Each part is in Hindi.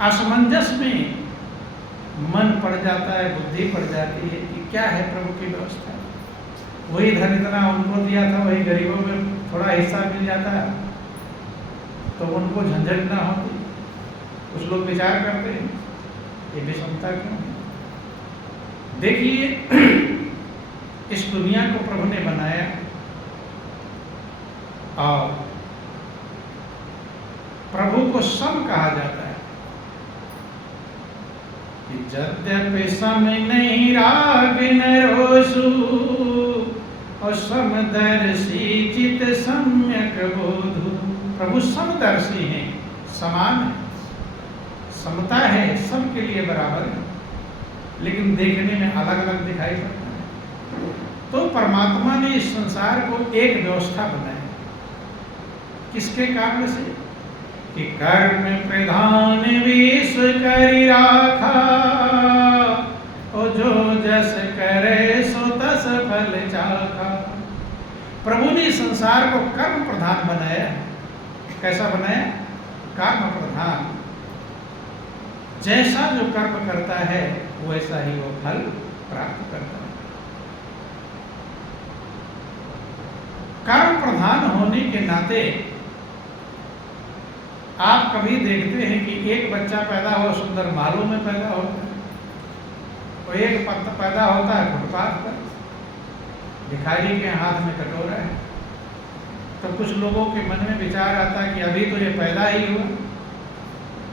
असमंजस में मन पड़ जाता है, बुद्धि पड़ जाती है कि क्या है प्रभु की व्यवस्था। वही धन इतना उनको दिया था, वही गरीबों में थोड़ा हिस्सा मिल जाता तो उनको झंझट ना होती। कुछ लोग विचार करते हैं ये विषमता क्यों है। देखिए, इस दुनिया को प्रभु ने बनाया और प्रभु को सम कहा जाता है कि यद्यपि सम नहीं राग न रोसु और समदर्शी चित सम्यक बोधु। प्रभु समदर्शी हैं, समान है, समता है, सबके लिए बराबर है, लेकिन देखने में अलग अलग दिखाई पड़ता है। तो परमात्मा ने इस संसार को एक व्यवस्था बनाया। किसके कारण से? कि कर्म प्रधान विश्व करि राखा और जो जस करे सो तस फल चाखा। प्रभु ने संसार को कर्म प्रधान बनाया। कैसा बनाया? कर्म प्रधान। जैसा जो कर्म करता है वैसा ही वो फल प्राप्त करता है। कर्म प्रधान होने के नाते आप कभी देखते हैं कि एक बच्चा पैदा हुआ सुंदर महलों में पैदा होता है और एक पैदा होता है फुटपाथ पर, भिखारी के हाथ में कटोरा है। तो कुछ लोगों के मन में विचार आता है कि अभी तो ये पैदा ही हुआ,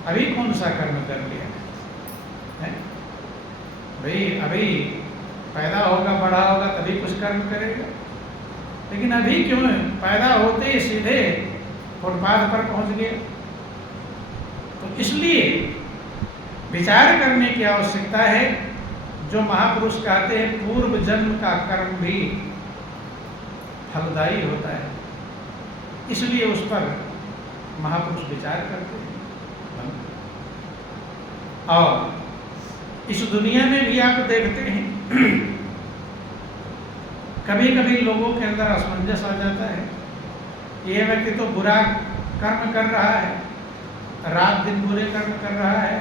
अभी कौन सा कर्म कर लिया है भाई, अभी पैदा होगा, बड़ा होगा तभी कुछ कर्म करेगा। लेकिन अभी क्यों है? पैदा होते ही सीधे फुटपाथ पर पहुंच गया। तो इसलिए विचार करने की आवश्यकता है। जो महापुरुष कहते हैं पूर्व जन्म का कर्म भी फलदायी होता है, इसलिए उस पर महापुरुष विचार करते हैं। और इस दुनिया में भी आप देखते हैं कभी कभी लोगों के अंदर असमंजस आ जाता है। ये व्यक्ति तो बुरा कर्म कर रहा है, रात दिन बुरे कर्म कर रहा है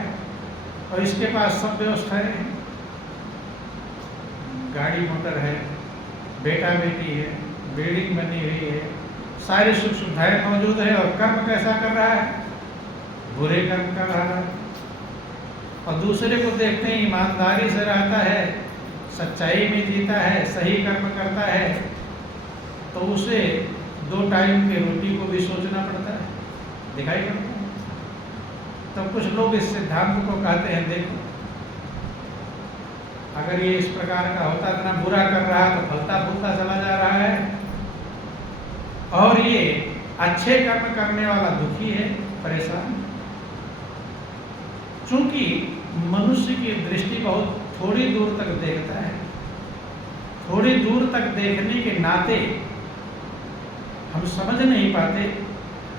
और इसके पास सब व्यवस्थाएं हैं, गाड़ी मोटर है, बेटा बेटी है, बिल्डिंग बनी हुई है, सारी सुख सुविधाएं मौजूद है, और कर्म कैसा कर रहा है? बुरे कर्म कर रहा है। और दूसरे को देखते हैं ईमानदारी से रहता है, सच्चाई में जीता है, सही कर्म करता है, तो उसे 2 टाइम की रोटी को भी सोचना पड़ता है, दिखाई पड़ता है। तो कुछ लोग इस सिद्धांत को कहते हैं देखो, अगर ये इस प्रकार का होता, इतना बुरा कर रहा है तो फलता फूलता चला जा रहा है, और ये अच्छे कर्म करने वाला दुखी है, परेशान। चूंकि मनुष्य की दृष्टि बहुत थोड़ी दूर तक देखता है, थोड़ी दूर तक देखने के नाते हम समझ नहीं पाते।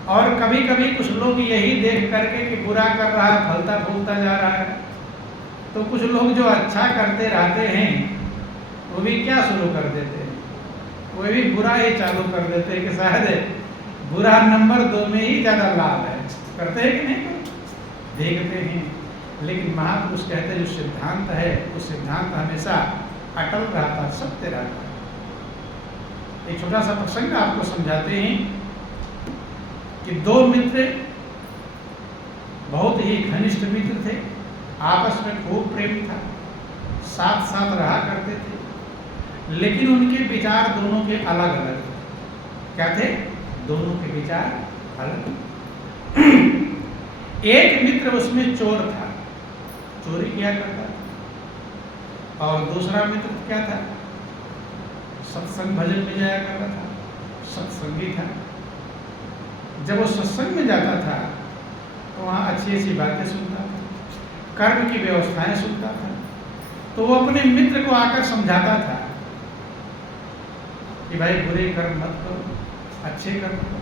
और कभी कभी कुछ लोग यही देख करके कि बुरा कर रहा है, फलता फूलता जा रहा है, तो कुछ लोग जो अच्छा करते रहते हैं वो भी क्या शुरू कर देते हैं, वो भी बुरा ही चालू कर देते हैं कि शायद बुरा नंबर 2 में ही ज़्यादा लाभ है। करते हैं कि नहीं? देखते हैं। लेकिन महापुरुष कहते हैं जो सिद्धांत है वो सिद्धांत हमेशा अटल रहता, सत्य रहता है। एक छोटा सा प्रसंग आपको समझाते हैं कि 2 मित्र बहुत ही घनिष्ठ मित्र थे, आपस में खूब प्रेम था, साथ साथ रहा करते थे, लेकिन उनके विचार दोनों के अलग अलग थे। क्या थे? दोनों के विचार अलग। एक मित्र उसमें चोर था, चोरी किया करता था, और दूसरा मित्र क्या था? सत्संग भजन में जाया करता था, सत्संगी था। जब वो सत्संग में जाता था तो वहाँ अच्छी अच्छी बातें सुनता था, कर्म की व्यवस्थाएं सुनता था, तो वो अपने मित्र को आकर समझाता था कि भाई बुरे कर्म मत करो, अच्छे कर्म करो।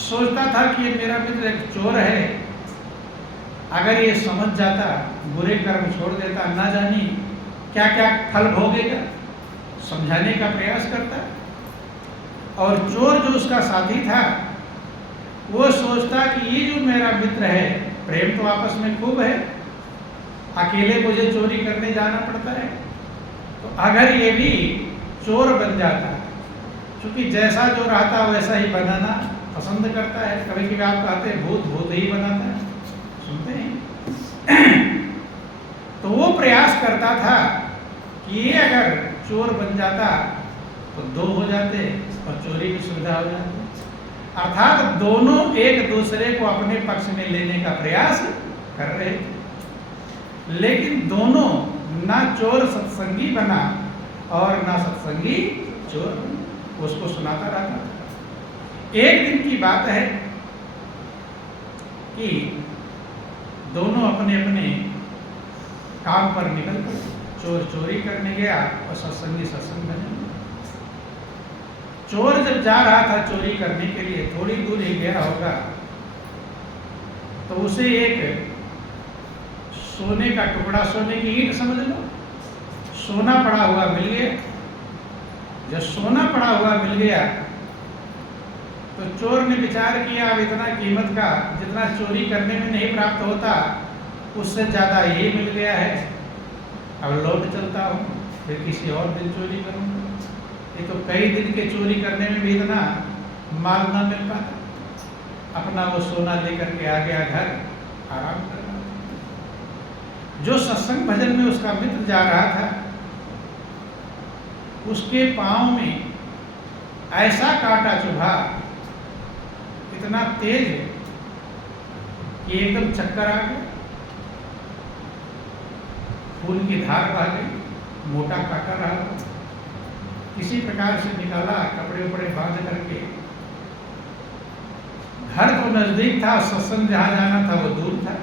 सोचता था कि ये मेरा मित्र एक चोर है, अगर ये समझ जाता, बुरे कर्म छोड़ देता, ना जानी क्या क्या फल भोगेगा, समझाने का प्रयास करता। और चोर जो उसका साथी था वो सोचता कि ये जो मेरा मित्र है प्रेम तो आपस में खूब है, अकेले मुझे चोरी करने जाना पड़ता है। तो अगर ये भी चोर बन जाता है, क्योंकि जैसा जो रहता वैसा ही बनाना पसंद करता है। कभी कभी आप कहते हैं भूत भूत ही बनाता है, सुनते हैं। तो वो प्रयास करता था कि ये अगर चोर बन जाता तो दो हो जाते और चोरी की सुविधा हो जाती। अर्थात दोनों एक दूसरे को अपने पक्ष में लेने का प्रयास कर रहे थे, लेकिन दोनों ना चोर सत्संगी बना और ना सत्संगी चोर बना, उसको सुनाता रहता था। एक दिन की बात है कि दोनों अपने अपने काम पर निकल पड़े। चोर चोरी करने गया और सत्संगी सत्संग करने गया। चोर जब जा रहा था चोरी करने के लिए, थोड़ी दूर ही गया होगा, तो उसे एक सोने का टुकड़ा, सोने की ईंट समझ लो, सोना पड़ा हुआ मिल गया। जब सोना पड़ा हुआ मिल गया तो चोर ने विचार किया, अब इतना कीमत का जितना चोरी करने में नहीं प्राप्त होता उससे ज़्यादा ये मिल गया है, अब लौट चलता हूँ, फिर किसी और दिन चोरी करूँगा। ये तो कई दिन के चोरी करने में भी इतना माल ना मिल पाता। अपना वो सोना लेकर के आ गया घर, आराम कर रहा था। जो सत्संग भजन में उसका मित्र जा रहा था, उसके पांव में ऐसा कांटा चुभा, इतना तेज कि एकदम चक्कर आ गया, खून की धार बह गई, मोटा कांटा रहा। किसी प्रकार से निकाला, कपड़े उपड़े बांध करके, घर तो नजदीक था, सत्संग जहाँ जाना था वो दूर था,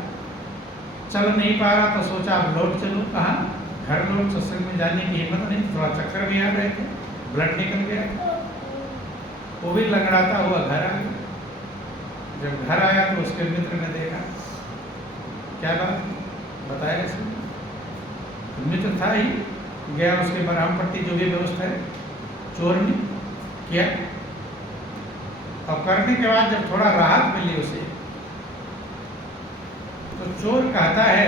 चल नहीं पा रहा, तो सोचा अब लौट चलूं। कहाँ घर लौट, सत्संग में जाने की हिम्मत नहीं, थोड़ा चक्कर भी आ रहे थे, ब्लड निकल गया, वो भी लंगड़ाता हुआ घर आ गया। जब घर आया तो उसके मित्र ने देखा, क्या बात बताया इसने, तो मित्र था ही, गया उसके मरहम पट्टी जो भी व्यवस्था है चोर ने किया, और करने के बाद जब थोड़ा राहत मिली उसे, तो चोर कहता है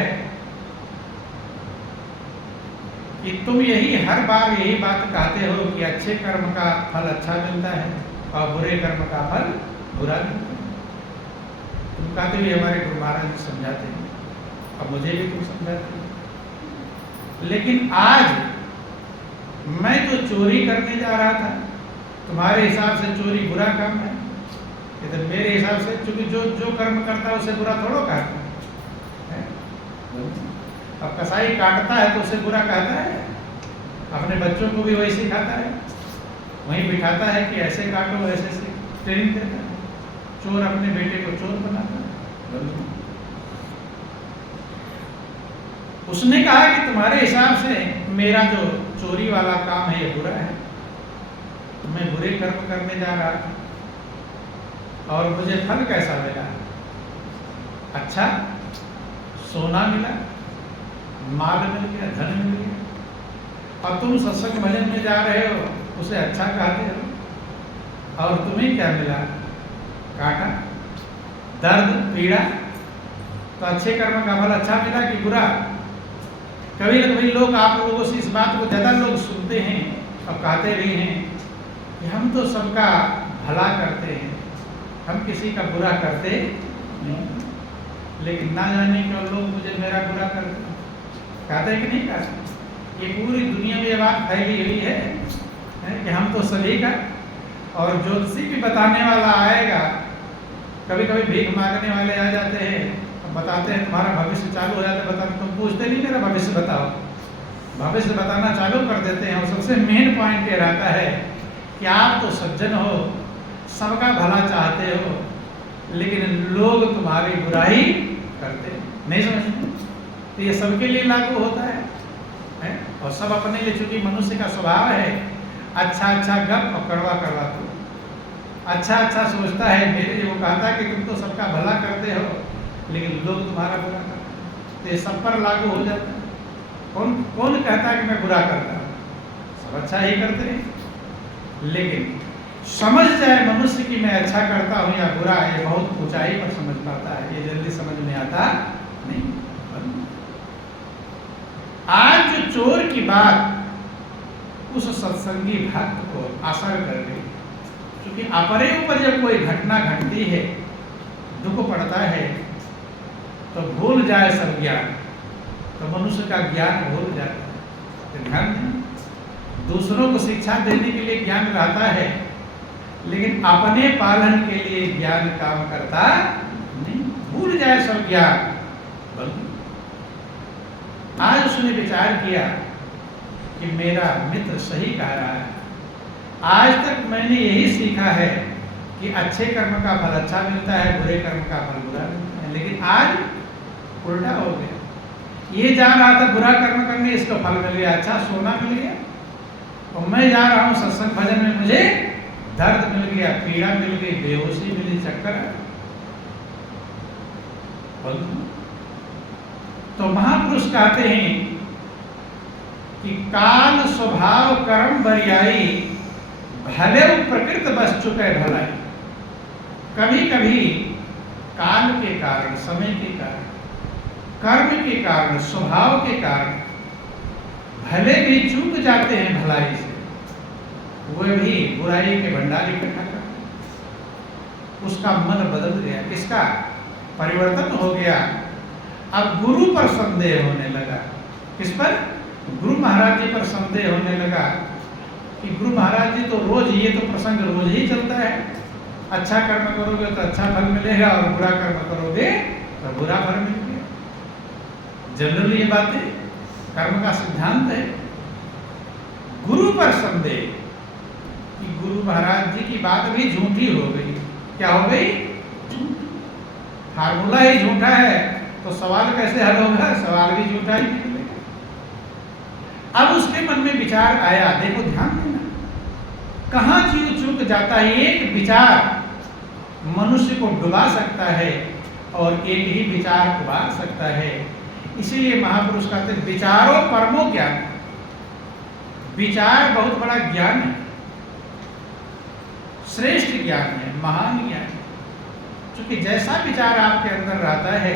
कि तुम यही हर बार यही बात कहते हो कि अच्छे कर्म का फल अच्छा मिलता है और बुरे कर्म का फल बुरा मिलता है। तुम कहते हो, हमारे गुरु महाराज जी समझाते हैं, अब मुझे भी तुम समझाते हो। लेकिन आज मैं तो चोरी करने जा रहा था, तुम्हारे हिसाब से चोरी बुरा काम है, इधर मेरे हिसाब से, क्योंकि जो जो कर्म करता है उसे बुरा थोड़ा कहता है। अब कसाई काटता है तो उसे बुरा कहता है, अपने बच्चों को भी वही सिखाता है, वहीं बिठाता है कि ऐसे काटो, ऐसे से ट्रेनिंग देता है। चोर अपने बेटे को चोर बनाता है। उसने कहा कि तुम्हारे हिसाब से मेरा जो चोरी वाला काम है ये बुरा है, मैं बुरे कर्म करने जा रहा था और मुझे फल कैसा मिला, अच्छा सोना मिला, माल मिल गया, धन मिल गया, और तुम सत्संग भजन में जा रहे हो उसे अच्छा कहते हो, और तुम्हें क्या मिला, कांटा, दर्द, पीड़ा। तो अच्छे कर्म का फल अच्छा मिला कि बुरा। कभी न कभी लोग, आप लोगों से इस बात को ज़्यादा लोग सुनते हैं और कहते भी हैं कि हम तो सबका भला करते हैं, हम किसी का बुरा करते नहीं, लेकिन ना जाने क्यों लोग मुझे मेरा बुरा करते हैं। कहते कि नहीं कहते? ये पूरी दुनिया में ये बात फैली हुई है कि हम तो सभी का, और ज्योतिषी भी बताने वाला आएगा, कभी कभी भीख मांगने वाले आ जाते हैं, बताते हैं तुम्हारा भविष्य चालू हो जाता है, बताते तुम पूछते नहीं मेरा भविष्य बताओ, भविष्य बताना चालू कर देते हैं। और सबसे मेन पॉइंट ये रहता है कि आप तो सज्जन हो, सबका भला चाहते हो, लेकिन लोग तुम्हारी बुराई करते नहीं, समझते। तो ये सबके लिए लागू होता है? और सब अपने लिए, चूंकि मनुष्य का स्वभाव है अच्छा अच्छा गप और कड़वा कड़वा तो अच्छा अच्छा सोचता है मेरे लिए, वो कहता है कि तुम तो सबका भला करते हो लेकिन लोग तुम्हारा बुरा करते हैं, तो ये सब पर लागू हो जाता है। कौन कौन कहता है कि मैं बुरा करता हूँ? सब अच्छा ही करते हैं, लेकिन समझ जाए मनुष्य कि मैं अच्छा करता हूं या बुरा, ये बहुत ऊंचाई पर समझ पाता है, ये जल्दी समझ में आता नहीं। आज जो चोर की बात उस सत्संगी भक्त को असर कर गई, क्योंकि अपने ऊपर जब कोई घटना घटती है, दुख पड़ता है, तो भूल जाए सब ज्ञान, तो मनुष्य का ज्ञान भूल जाता है। तो ध्यान दें, दूसरों को शिक्षा देने के लिए ज्ञान रहता है, लेकिन अपने पालन के लिए ज्ञान काम करता नहीं, भूल जाए सब ज्ञान। आज उसने विचार किया कि मेरा मित्र सही कह रहा है, आज तक मैंने यही सीखा है कि अच्छे कर्म का फल अच्छा मिलता है, बुरे कर्म का फल बुरा मिलता है, लेकिन आज उल्टा हो गया। ये जा रहा था बुरा कर्म करने, इसको फल मिल गया, अच्छा सोना मिल गया, और मैं जा रहा हूँ सत्संग भजन में, मुझे दर्द मिल गया, पीड़ा मिल गई, बेहोशी मिली, चक्कर। तो महापुरुष कहते हैं कि काल स्वभाव कर्म बरियाई, भले प्रकृत बस चुके भलाई। कभी कभी काल के कारण, समय के कारण, कर्म के कारण, स्वभाव के कारण भले भी चूक जाते हैं भलाई से, वह भी बुराई के भंडार इकट्ठा करते। उसका मन बदल गया, किसका परिवर्तन हो गया। अब गुरु पर संदेह होने लगा। किस पर? गुरु महाराज जी पर संदेह होने लगा कि गुरु महाराज जी तो रोज, ये तो प्रसंग रोज ही चलता है, अच्छा कर्म करोगे तो अच्छा फल मिलेगा और बुरा कर्म करोगे तो बुरा फल मिलेगा। जनरली ये बातें कर्म का सिद्धांत है। गुरु पर संदेह कि गुरु महाराज जी की बात भी झूठी हो गई। क्या हो गई? फार्मूला ही झूठा है तो सवाल कैसे हल होगा? सवाल भी झूठा ही निकलेगा। अब उसके मन में विचार आया, देखो ध्यान देना, कहाँ जीव चूक जाता है। एक विचार मनुष्य को डुबा सकता है और एक ही विचार उबार सकता है। इसीलिए महापुरुष कहते हैं विचारो परमो ज्ञान। विचार बहुत बड़ा ज्ञान है, श्रेष्ठ ज्ञान है, महान ज्ञान है। क्योंकि जैसा विचार आपके अंदर रहता है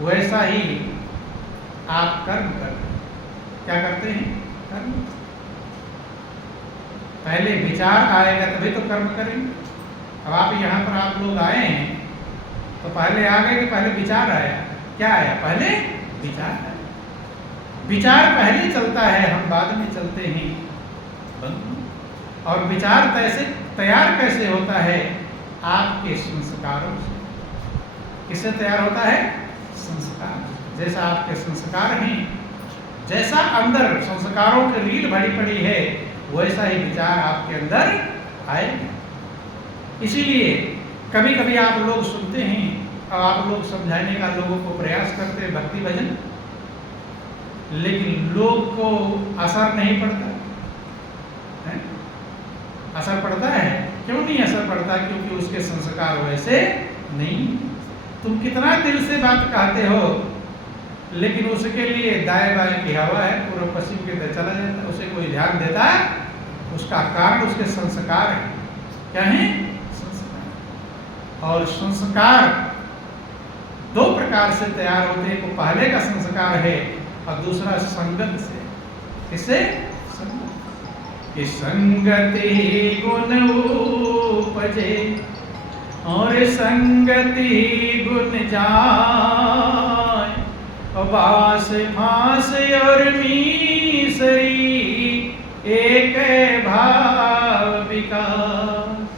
वैसा ही आप कर्म करते हैं। क्या करते हैं? कर्म। पहले विचार आएगा तभी तो कर्म करेंगे। अब आप यहाँ पर आप लोग आए हैं तो पहले आ गए कि पहले विचार आया? क्या आया? पहले विचार आया। विचार पहले चलता है, हम बाद में चलते हैं। और विचार तैयार कैसे होता है? आपके संस्कारों से। किससे तैयार होता है? संस्कार। जैसा आपके संस्कार हैं, जैसा अंदर संस्कारों की रील भरी पड़ी है, वैसा ही विचार आपके अंदर आएगा। इसीलिए कभी कभी आप लोग सुनते हैं और आप लोग समझाने का लोगों को प्रयास करते हैं भक्ति भजन, लेकिन लोग को असर नहीं पड़ता है। असर पड़ता है? क्यों नहीं असर पड़ता? क्योंकि उसके संस्कार वैसे नहीं। तुम कितना दिल से बात कहते हो, लेकिन उसके लिए दाएं बाएं की हवा है, पूर्व पश्चिम की तरफ चला जाता है, उसे कोई ध्यान देता है? उसका कारण उसके संस्कार है। क्या है? संस्कार। और संस्कार दो प्रकार से तैयार होते हैं। वो पहले का संस्कार है और दूसरा संगत से। किससे? कि संगति गुण उपजे और संगति गुण जाय, बास फांस और मीसरी एक भाव विकास।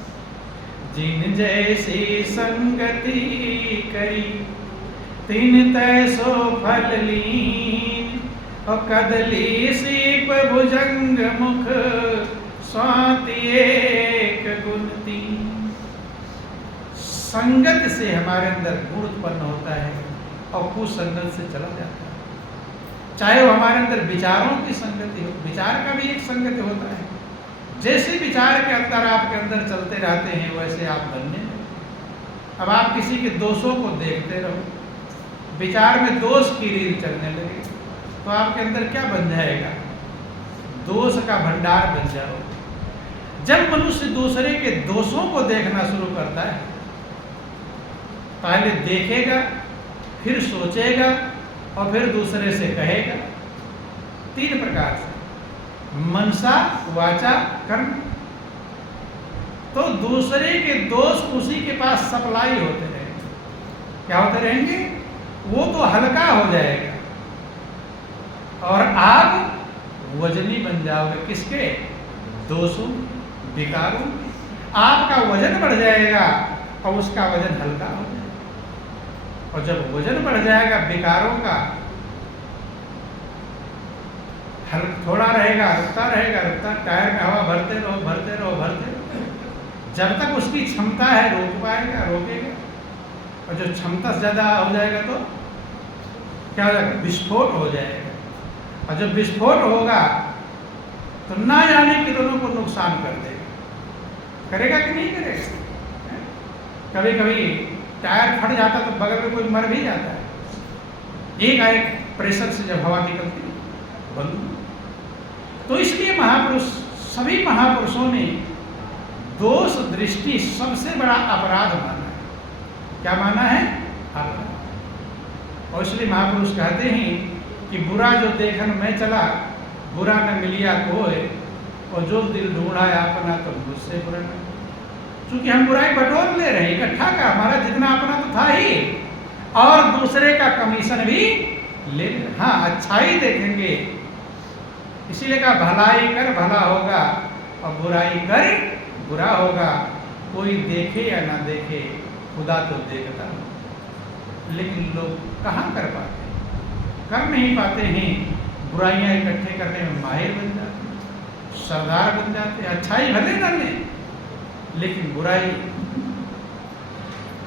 जिन जैसी संगति करी तिन तैसो फल लीन, और कदली सीप भुजंग मुख स्वाति एक गुण तीन। संगत से हमारे अंदर गुण उत्पन्न होता है और कुसंगत से चला जाता है। चाहे वो हमारे अंदर विचारों की संगति हो, विचार का भी एक संगति होता है। जैसे विचार के अंदर आपके अंदर चलते रहते हैं वैसे आप बनने लगते। अब आप किसी के दोषों को देखते रहो, विचार में दोष की रील चलने लगे तो आपके अंदर क्या बन जाएगा? दोष का भंडार बन जाओ। जब मनुष्य दूसरे के दोषों को देखना शुरू करता है, पहले देखेगा, फिर सोचेगा और फिर दूसरे से कहेगा। 3 प्रकार से, मनसा, वाचा, कर्म। तो दूसरे के दोष उसी के पास सप्लाई होते रहेंगे। क्या होते रहेंगे? वो तो हल्का हो जाएगा और आप वजनी बन जाओगे। किसके? दोषों, विकारों। आपका वजन बढ़ जाएगा और उसका वजन हल्का हो जाएगा। और जब वजन बढ़ जाएगा विकारों का, थोड़ा रहेगा, रुकता रहेगा, रुकता, टायर में हवा भरते रहो, भरते रहो, भरते रहो, जब तक उसकी क्षमता है रोक पाएगा, रोकेगा। और जो क्षमता से ज़्यादा हो जाएगा तो क्या हो जाएगा? विस्फोट हो जाएगा। और जब विस्फोट होगा तो ना जाने कितनों को नुकसान कर देगा। करेगा कि नहीं करेगा? कभी कभी टायर फट जाता तो बगल में कोई मर भी जाता है, एक प्रेशर से जब हवा निकलती है बंद। तो इसलिए महापुरुष, सभी महापुरुषों ने दोष दृष्टि सबसे बड़ा अपराध माना है। क्या माना है? अपराध। और इसलिए महापुरुष कहते हैं कि बुरा जो देखन में चला, बुरा न मिलिया कोई, और जो दिल ढूंढा अपना तो मुझसे बुरा न। क्योंकि हम बुराई बटोर ले रहे हैं, इकट्ठा का, हमारा जितना अपना तो था ही, और दूसरे का कमीशन भी ले। हाँ, अच्छाई देखेंगे, इसीलिए कहा भलाई कर भला होगा और बुराई कर बुरा होगा। कोई देखे या ना देखे, खुदा तो देखता। लेकिन लोग कहाँ कर पाते हैं? कर नहीं पाते हैं। बुराइयां इकट्ठे करने में माहिर बन जाते हैं, सरदार बन जाते हैं। अच्छाई भले न लें, लेकिन बुराई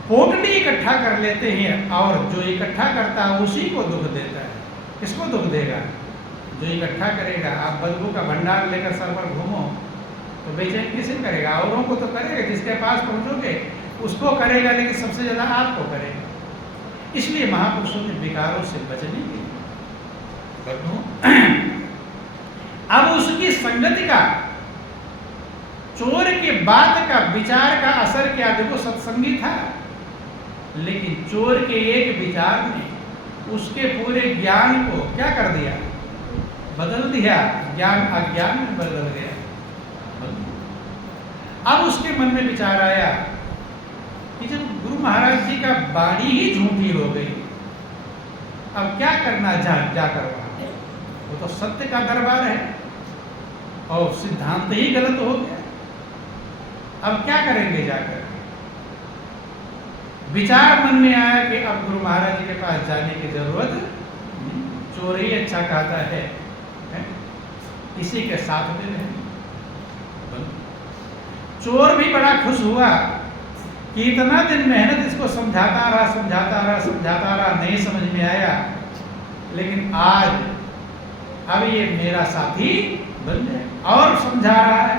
पोटली इकट्ठा कर लेते हैं, और जो इकट्ठा करता है उसी को दुख देता है। किसको दुख देगा? जो इकट्ठा करेगा। आप बदबू का भंडार लेकर सर पर घूमो तो बेचैन किसे करेगा? औरों को तो करेगा, जिसके पास पहुंचोगे उसको करेगा, लेकिन सबसे ज्यादा आपको करेगा। इसलिए महापुरुषों ने विकारों से बचने के लिए अब उसकी संगति का, चोर के बात का, विचार का असर क्या? देखो, सत्संगी था, लेकिन चोर के एक विचार ने उसके पूरे ज्ञान को क्या कर दिया? बदल दिया। ज्ञान अज्ञान में बदल गया। अब उसके मन में विचार आया कि जब गुरु महाराज जी का वाणी ही झूठी हो गई, अब क्या करना जाकर वहां? वो तो सत्य का दरबार है और सिद्धांत ही गलत हो गया। अब क्या करेंगे जाकर? विचार मन में आया कि अब गुरु महाराज जी के पास जाने की जरूरत नहीं, चोर ही अच्छा कहता है, इसी के साथ में रहेंगे। चोर भी बड़ा खुश हुआ कि इतना दिन मेहनत इसको समझाता रहा, समझाता रहा, समझाता रहा, नहीं समझ में आया, लेकिन आज अब ये मेरा साथी बन जाए और समझा रहा है।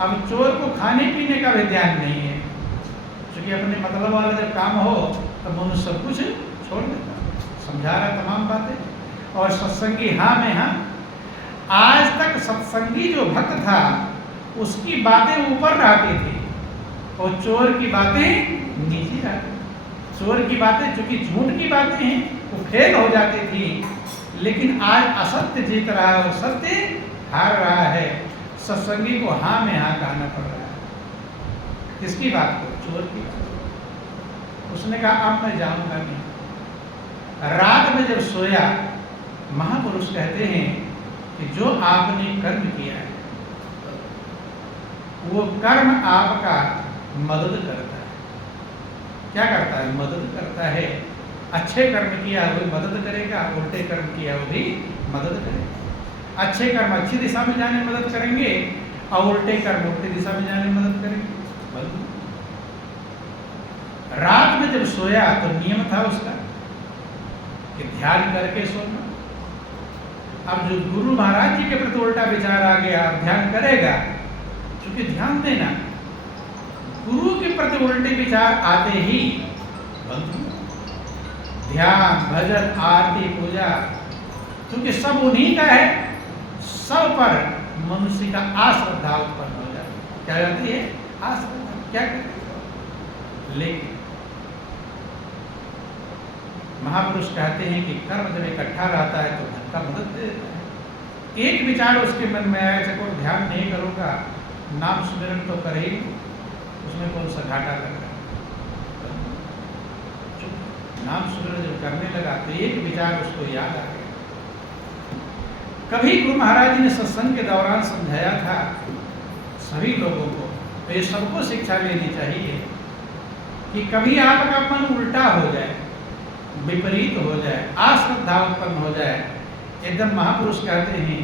अब चोर को खाने पीने का भी ध्यान नहीं है, क्योंकि अपने मतलब वाला जब काम हो तो मनुष्य सब कुछ छोड़ देता, समझा रहा तमाम बातें। और सत्संगी हाँ में हाँ। आज तक सत्संगी जो भक्त था उसकी बातें ऊपर रहती थी और चोर की बातें नीचे रहती। चोर की बातें, चूंकि झूठ की बातें हैं, वो फेल हो जाती थी, लेकिन आज असत्य जीत रहा है और सत्य हार रहा है। सत्संगी को हाँ में हाँ कहना पड़ रहा है। किसकी बात को? चोर की बात। उसने कहा अब मैं जाऊंगा नहीं। रात में जब सोया, महापुरुष कहते हैं कि जो आपने कर्म किया है वो कर्म आपका मदद करता है। क्या करता है? मदद करता है। अच्छे कर्म किया वो मदद करेगा, उल्टे कर्म किया वो भी मदद करेगा। अच्छे कर्म अच्छी दिशा में जाने में मदद करेंगे और उल्टे कर्म उल्टी दिशा में जाने में मदद करेंगे। रात में जब सोया तो नियम था उसका कि ध्यान करके सोना। अब जो गुरु महाराज जी के प्रति उल्टा विचार आ गया, अब ध्यान करेगा, क्योंकि ध्यान देना, गुरु के प्रति उल्टे विचार आते ही बंद। ध्यान, भजन, आरती, पूजा, क्योंकि सब उन्हीं का है, सब पर मनुष्य का आश्रद्धा उत्पन्न हो जाता है। क्या जाती है? आश्रद्धा। क्या करें? लेकिन महापुरुष कहते हैं कि कर्म जब इकट्ठा रहता है तो धन का मदद दे देता है। एक विचार उसके मन में आया, चलो ध्यान नहीं करूँगा, नाम सुमिरन तो करे ही, उसमें कौन सा घाटा लग रहा है। नाम सुमिरन जब करने लगा तो एक विचार उसको याद आ गया। कभी गुरु महाराज जी ने सत्संग के दौरान समझाया था सभी लोगों को, तो ये सबको शिक्षा लेनी चाहिए कि कभी आपका मन उल्टा हो जाए, विपरीत हो जाए, अश्रद्धा उत्पन्न हो जाए, एकदम महापुरुष कहते हैं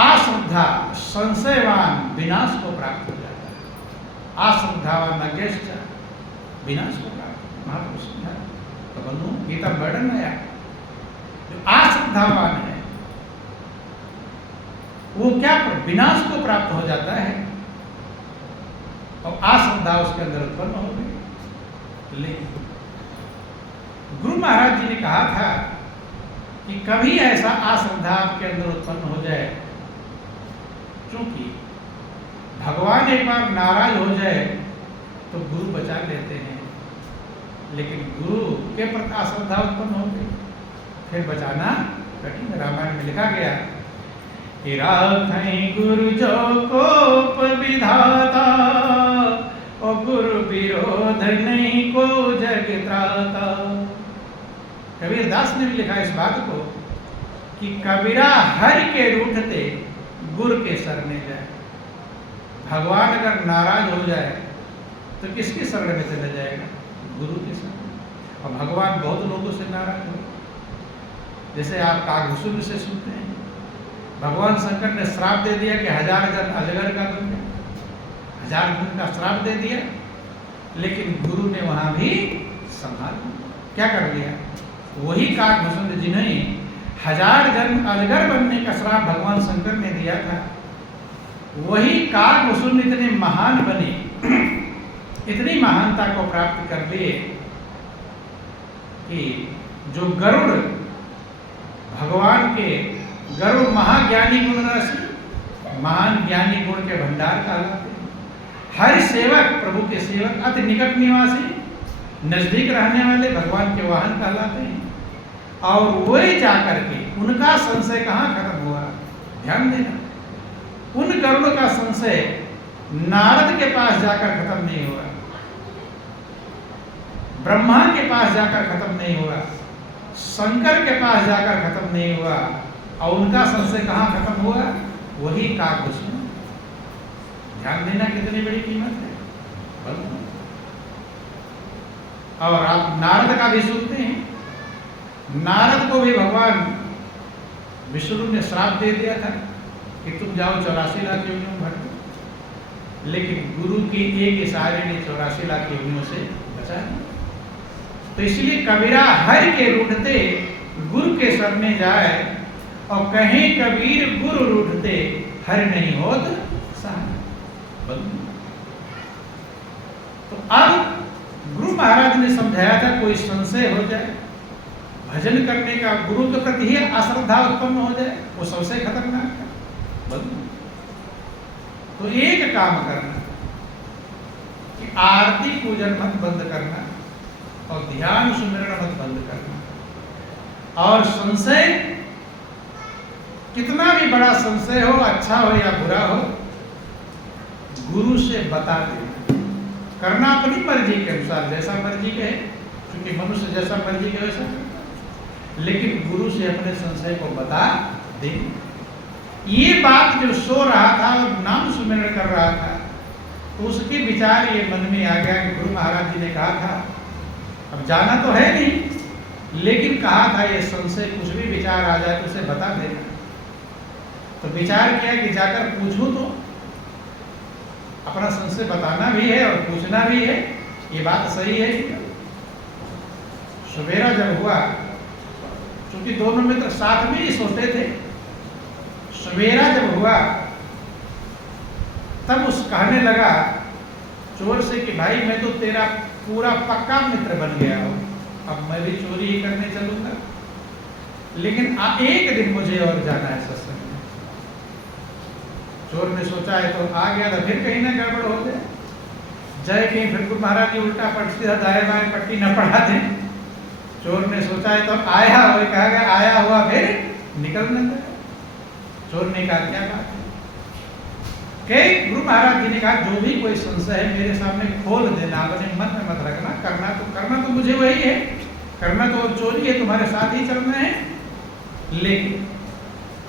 अश्रद्धा संशयवान विनाश को प्राप्त हो जाता है। अश्रद्धावान अज्ञश्च विनाश को प्राप्त, महापुरुष तो बंधु गीता वर्णन आया। जो अश्रद्धावान है वो क्या विनाश को प्राप्त हो जाता है, और अश्रद्धा उसके अंदर उत्पन्न हो गई। लेकिन गुरु महाराज जी ने कहा था कि कभी ऐसा अश्रद्धा आपके अंदर उत्पन्न हो जाए, क्योंकि भगवान एक बार नाराज हो जाए तो गुरु बचा लेते हैं, लेकिन गुरु के प्रति अश्रद्धा उत्पन्न हो गई फिर बचाना कठिन। रामायण में लिखा गया कि राखई गुरु जो कोप विधाता, और गुरु विरोध नहीं को जग त्राता। कबीर दास ने भी लिखा इस बात को कि कबीरा हरि के रूठते गुरु के शरण जाए। भगवान अगर नाराज हो जाए तो किसके शरण में चला जाएगा? गुरु के शरण। और भगवान बहुत लोगों से नाराज हो, जैसे आप कागभूषण से सुनते हैं, भगवान शंकर ने श्राप दे दिया कि 1000 जन अजगर का बन गया, 1000 दिन का श्राप दे दिया, लेकिन गुरु ने वहां भी संभाल क्या कर लिया? वही कागभूषण जिन्हें 1000 जन्म अजगर बनने का श्राप भगवान शंकर ने दिया था, वही कागभूषण इतने महान बने, इतनी महानता को प्राप्त कर लिए कि जो गरुड़ भगवान के, गरुड़ महाज्ञानी गुण राशि, महान ज्ञानी गुण के भंडार कहलाते हैं। हर सेवक प्रभु के सेवक, अति निकट निवासी, नजदीक रहने वाले भगवान के वाहन कहलाते हैं। और वही जाकर के उनका संशय कहाँ खत्म हुआ? ध्यान देना, उन गरुड़ का संशय नारद के पास जाकर खत्म नहीं हुआ, ब्रह्मा के पास जाकर खत्म नहीं हुआ, शंकर के पास जाकर खत्म नहीं हुआ, और उनका संशय कहाँ खत्म हुआ? वही कागभूषण। ध्यान देना कितनी बड़ी कीमत है। और आप नारद का भी सुनते हैं, नारद को भी भगवान विष्णु ने श्राप दे दिया था कि तुम जाओ 84 लाख योनियों भटको, लेकिन गुरु की एक इशारे ने 84 लाख योनियों से बचा दिया। तो इसलिए कबीरा हरि के रूठते गुरु के शरण जाए, और कहीं कबीर गुरु रूठते हरि नहीं होत सहाय। तो अब गुरु महाराज ने समझाया था कोई संशय हो जाए, भजन करने का गुरु के प्रति ही अश्रद्धा उत्पन्न हो जाए, वो सबसे खतरनाक है। तो एक काम करना कि आरती पूजन मत बंद करना, और ध्यान सुमिरन मत बंद करना, और संशय कितना भी बड़ा संशय हो, अच्छा हो या बुरा हो, गुरु से बता देना। करना अपनी मर्जी के अनुसार, जैसा मर्जी कहे, क्योंकि मनुष्य जैसा मर्जी कहे वैसा, लेकिन गुरु से अपने संशय को बता दे। ये बात जो सो रहा था और नाम सुमिरन कर रहा था, तो उसके विचार ये मन में आ गया कि गुरु महाराज जी ने कहा था, अब जाना तो है नहीं, लेकिन कहा था ये संशय कुछ भी विचार आ जाए तो उसे बता देना। तो विचार किया कि जाकर पूछूं तो अपना संशय बताना भी है और पूछना भी है, ये बात सही है। सवेरा जब हुआ, क्योंकि दोनों मित्र साथ में ही सोते थे, सवेरा जब हुआ तब उस कहने लगा चोर से कि भाई मैं तो तेरा पूरा पक्का मित्र बन गया हूं, अब मैं भी चोरी ही करने चलूंगा, लेकिन एक दिन मुझे और जाना है सत्संग में। चोर ने सोचा है तो आ गया था, फिर कहीं ना गड़बड़ हो जाए, जय कहीं फिर गुरु महाराज जी उल्टा पट सीधा दाएं बाएं पट्टी न पढ़ा दें। चोर ने सोचा है तो आया, वही कहा गया आया हुआ फिर निकल न गया। चोर ने कहा क्या बात है, कई गुरु महाराज जी ने कहा जो भी कोई संशय है मेरे सामने खोल देना, अपने मन में मत रखना, करना तो मुझे वही है, करना तो चोरी है, तुम्हारे साथ ही चलना है। लेकिन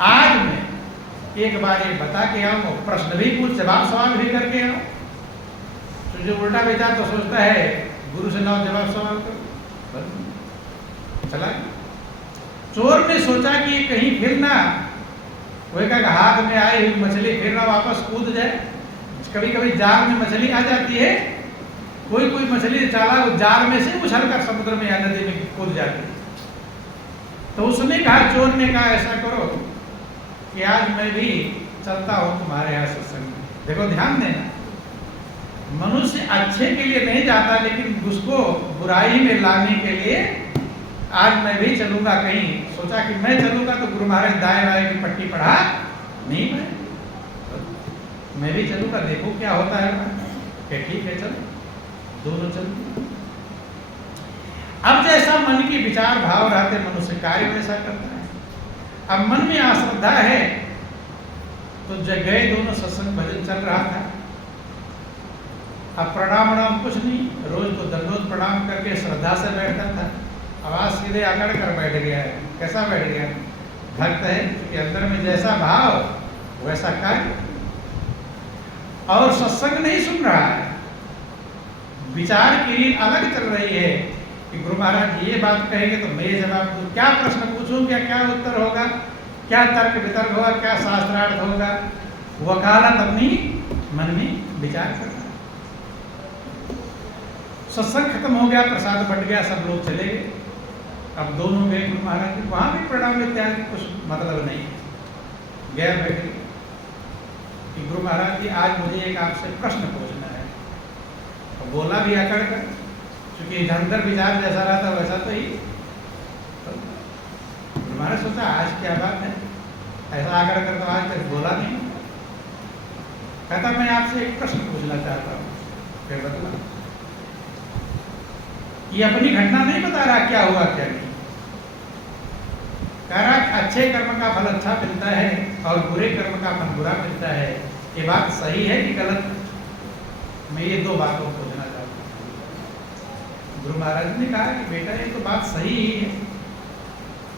आज मैं एक बार ये बता के आऊँ, प्रश्न भी पूछ, जवाब सवाल भी करके आऊँ। तो जो उल्टा विचार तो सोचता है गुरु से लाओ जवाब सवाल करो, चला। चोर ने सोचा कि कहीं फिर ना वही कहा हाथ में आई हुई मछली फिर ना वापस कूद जाए। कभी कभी जाल में मछली आ जाती है, कोई कोई मछली चालाक जाल में से उछल कर समुद्र में या नदी में कूद जाती है। तो उसने कहा, चोर ने कहा ऐसा करो कि आज मैं भी चलता हूं तुम्हारे यहाँ सत्संग में। देखो ध्यान देना, मनुष्य अच्छे के लिए नहीं जाता, लेकिन उसको बुराई में लाने के लिए आज मैं भी चलूंगा कहीं। सोचा कि मैं चलूंगा तो गुरु महाराज दाएं बाएं की पट्टी पढ़ा नहीं पाए, मैं भी चलूंगा, देखो क्या होता है। क्या ठीक है, चलो दोनों चलो। अब जैसा मन की विचार भाव रहते मनुष्य कार्य वैसा करता है। अब मन में आश्रद्धा है तो जब गए दोनों सत्संग भजन चल रहा था। अब प्रणाम कुछ नहीं, रोज तो दंडोत प्रणाम करके श्रद्धा से बैठता था, आवाज सीधे अकड़ कर बैठ गया है। कैसा बैठ गया, भक्त है क्योंकि अंदर में जैसा भाव वैसा कार्य। और सत्संग नहीं सुन रहा है, विचार की रीत अलग चल रही है कि गुरु महाराज ये बात कहेंगे तो मैं ये जवाब दूं, क्या प्रश्न पूछूं, क्या उत्तर होगा, क्या तर्क वितर्क होगा, क्या शास्त्रार्थ होगा। वकालत अपनी मन में विचार कर रहा है। सत्संग खत्म हो गया, प्रसाद बट गया, सब लोग चले गए। अब दोनों गए गुरु महाराज जी, वहां भी प्रणाम इत्यादि कुछ मतलब नहीं, गया बैठे कि गुरु महाराज जी आज मुझे एक आपसे प्रश्न पूछना है। तो बोला भी अकड़ कर, क्योंकि अंदर विचार जैसा रहा था वैसा तो ही। गुरु महाराज सोचा आज क्या बात है, ऐसा आकर कर तो आज तक बोला नहीं। कहता मैं आपसे एक प्रश्न पूछना चाहता हूँ। फिर बतला, ये अपनी घटना नहीं बता रहा क्या हुआ क्या नहीं। कह रहा अच्छे कर्म का फल अच्छा मिलता है और बुरे कर्म का फल बुरा मिलता है, ये बात सही है कि गलत? मैं ये दो बातों को पूछना चाहता हूँ। गुरु महाराज ने कहा कि बेटा ये तो बात सही ही है,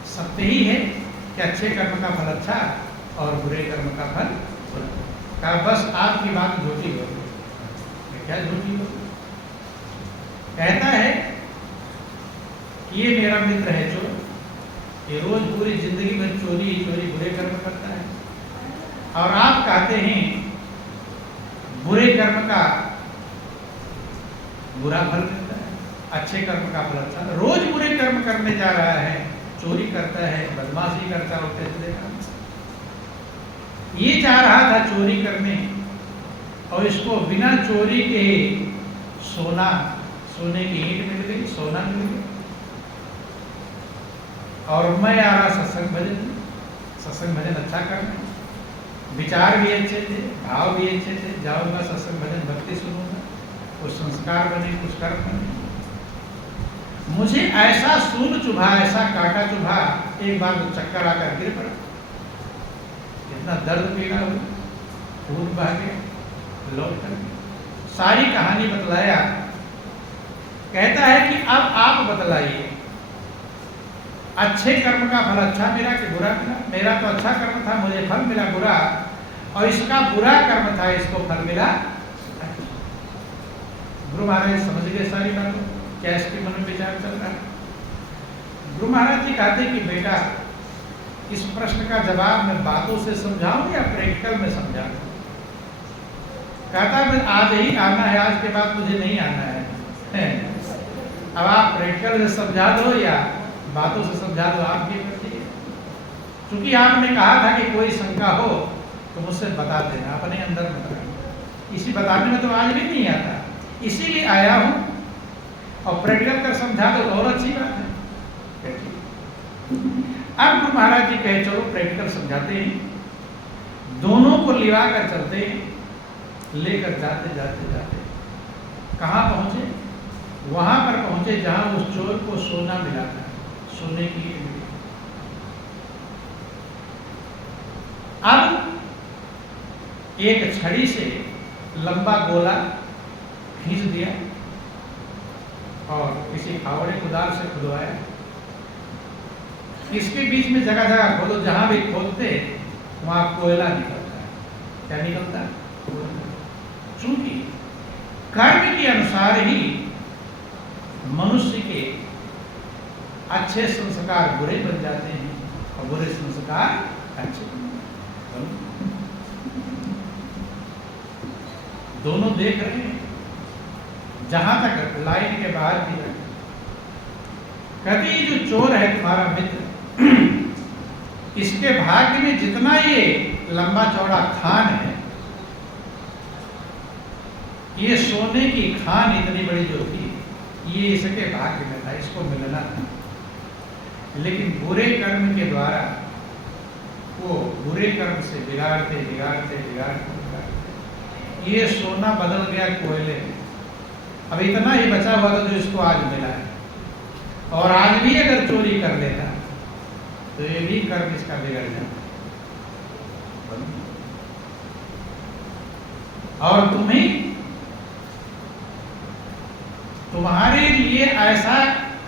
सत्य ही है कि अच्छे कर्म का फल अच्छा और बुरे कर्म का फल बुरा। कहा बस आपकी बात झूठी हो गई। क्या झूठी हो? कहता है कि ये मेरा मित्र है चोर, ये रोज पूरी जिंदगी में चोरी चोरी बुरे कर्म करता है, और आप कहते हैं बुरे कर्म का बुरा फल मिलता है, अच्छे कर्म का फल अच्छा। रोज बुरे कर्म करने जा रहा है, चोरी करता है, बदमाशी करता है, ये जा रहा था चोरी करने, और इसको बिना चोरी के सोने की ईंट मिल गई, सोना मिल गया। और मैं आ रहा सत्संग भजन अच्छा करना, विचार भी अच्छे थे, भाव भी अच्छे थे, जाऊंगा सत्संग भजन भक्ति सुनूंगा, कुछ संस्कार बने, कुछ कर्म बने। मुझे ऐसा सूल चुभा, ऐसा काटा चुभा, एक बार तो चक्कर आकर गिर पड़ा, इतना दर्द पीड़ा हुआ, खून बह गया, लौट कर सारी कहानी बतलाया। कहता है कि अब आप बतलाइए, अच्छे कर्म का फल अच्छा मिला कि बुरा मिला? मेरा तो अच्छा कर्म था, मुझे फल मिला बुरा, और इसका बुरा कर्म था, इसको फल मिला। गुरु महाराज समझ गए सारी बातों, क्या इसके मन में विचार चल रहा है। गुरु महाराज जी कहते कि बेटा इस प्रश्न का जवाब मैं बातों से समझाऊं या प्रैक्टिकल में समझाऊं? कहता मैं आज ही आना है, आज के बाद मुझे नहीं आना है। अब आप प्रैक्टिकल से समझा दो या बातों से समझा दो, आप ये करते। क्योंकि आपने कहा था कि कोई शंका हो तो मुझसे बता देना, अपने अंदर बताना। इसी बताने में तो आज भी नहीं आता, इसीलिए आया हूं, और प्रैक्टिकल कर समझा दो और अच्छी बात है। अब गुरु महाराज जी कहे चलो प्रैक्टिकल समझाते हैं। दोनों को लिवा कर चलते हैं, लेकर जाते जाते जाते कहाँ पहुंचे? वहां पर पहुंचे जहां उस चोर को सोना मिला था, सोने की ईंट मिली। अब एक छड़ी से लंबा गोला खींच दिया और किसी फावड़े कुदाल से खुदवाया। इसके बीच में जगह जगह खोदो, जहां भी खोदते वहां कोयला निकलता है। क्या निकलता है? चूंकि कर्म के अनुसार ही मनुष्य के अच्छे संस्कार बुरे बन जाते हैं और बुरे संस्कार अच्छे बन जाते हैं। दोनों देख रहे हैं, जहां तक लाइन के बाहर भी रहे। कहते जो चोर है तुम्हारा मित्र, इसके भाग्य में जितना ये लंबा चौड़ा खान है, ये सोने की खान इतनी बड़ी जो थी, ये इसके भाग्य में था, इसको मिलना था। लेकिन बुरे कर्म के द्वारा वो बुरे कर्म से बिगाड़ते बिगाड़ते बिगाड़ते बिगाड़ते ये सोना बदल गया कोयले में। अब इतना ही बचा हुआ था जो इसको आज मिला है, और आज भी अगर चोरी कर लेता तो ये भी कर्म इसका बिगड़ जाता। और तुम्हारे लिए ऐसा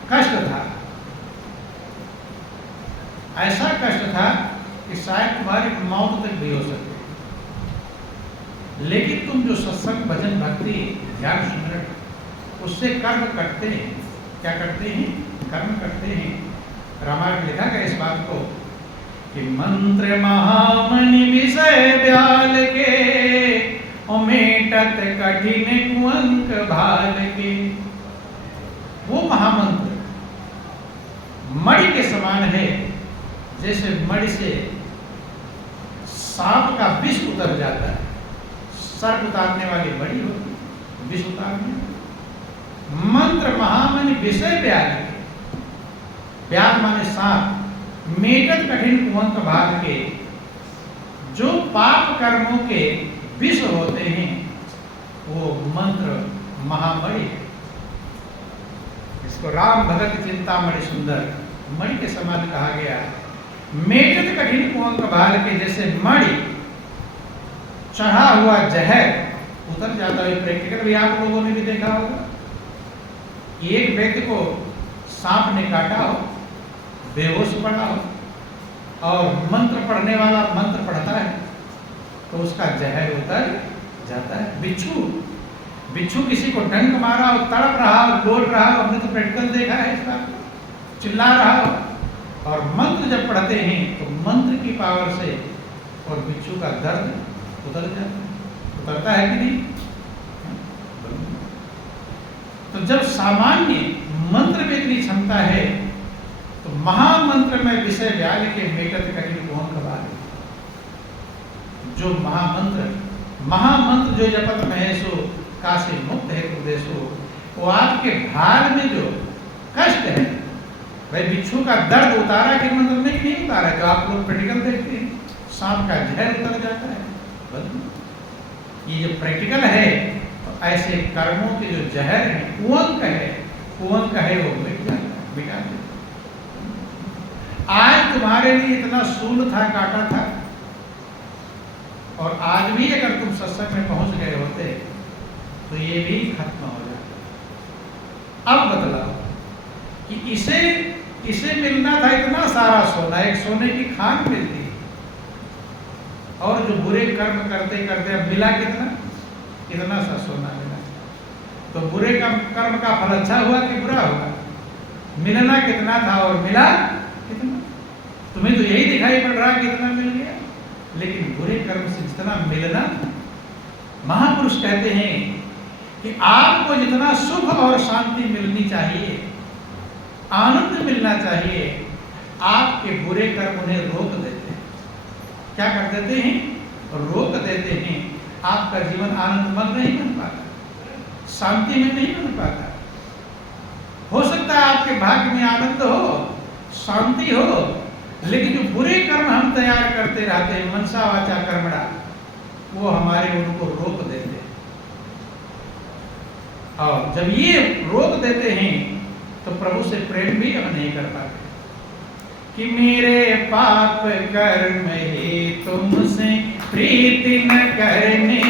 कष्ट था, ऐसा कष्ट था कि शायद तुम्हारी मौत तक भी हो सकती। लेकिन तुम जो सत्संग भजन भक्ति ध्यान सुमरण उससे कर्म करते हैं। क्या करते हैं? कर्म करते हैं। रामायण में लिखा गया इस बात को कि मंत्र महामणि विषय ब्याल के, मेटत कठिन कुअंक भाल के। वो महामंत्र मणि के समान है, जैसे मणि से सांप का विष उतर जाता है। सर्प उतारने वाली मणि होती, विष उतारने। मंत्र महामणि विषय ब्याल के, ब्याल माने सांप, मेटत कठिन कुअंक भाल के। जो पाप कर्मों के विष होते हैं वो मंत्र महामणि है। इसको राम भगत चिंतामणि सुंदर मणि के समान कहा गया। मेटत कठिन कुअंक भाल के, जैसे मणि चढ़ा हुआ जहर उतर जाता है। प्रैक्टिकल भी आप लोगों ने भी देखा होगा। एक व्यक्ति को सांप ने काटा हो, बेहोश पड़ा हो, और मंत्र पढ़ने वाला मंत्र पढ़ता है तो उसका जहर उतर जाता है। बिच्छू किसी को डंक मारा हो, तड़प रहा हो, लोट रहा हो, हमने तो प्रैक्टिकल देखा है इस बात को, चिल्ला रहा हो, और मंत्र जब पढ़ते हैं तो मंत्र की पावर से और बिच्छू का दर्द उतर जाता है। उतरता है कि नहीं? तो जब सामान्य मंत्र में इतनी क्षमता है तो महामंत्र में विषय ब्याल के मेटत कठिन कुअंक भाल। जो महामंत्र जो जपत महेशो काशी मुक्त है प्रदेशो, वो आपके भाग में जो कष्ट है, भाई बिच्छू का दर्द उतारा कि मंत्र में नहीं उतारा। जो आप लोग प्रैक्टिकल देखते हैं, सांप का जहर उतर जाता है। ये जो प्रैक्टिकल है, तो ऐसे कर्मों के जो जहर है, कुअंक है, वो मिट जाता है, मिटा देता है। आज तुम्हारे लिए इतना सूल था, काटा था, और आज भी अगर तुम सत्संग में पहुंच गए होते तो ये भी खत्म हो जाता। अब बतलाओ कि इसे मिलना था इतना सारा सोना, एक सोने की खान मिलती, और जो बुरे कर्म करते करते अब मिला कितना सा सोना मिला। तो बुरे कर्म का फल अच्छा हुआ कि बुरा हुआ? मिलना कितना था और मिला कितना? तुम्हें तो यही दिखाई पड़ रहा कितना मिल गया, लेकिन बुरे कर्म से जितना मिलना। महापुरुष कहते हैं कि आपको जितना सुख और शांति मिलनी चाहिए, आनंद मिलना चाहिए, आपके बुरे कर्म उन्हें रोक देते हैं। क्या कर देते हैं? रोक देते हैं। आपका जीवन आनंदमय नहीं बन पाता, शांति में नहीं बन पाता। हो सकता है आपके भाग्य में आनंद हो, शांति हो, लेकिन जो बुरे कर्म हम तैयार करते रहते हैं, मनसा वाचा कर्मणा, वो हमारे उनको रोक देते हैं। और जब ये रोक देते हैं तो प्रभु से प्रेम भी हम नहीं कर पाते। कि मेरे पाप कर्म है तुमसे प्रीति न करने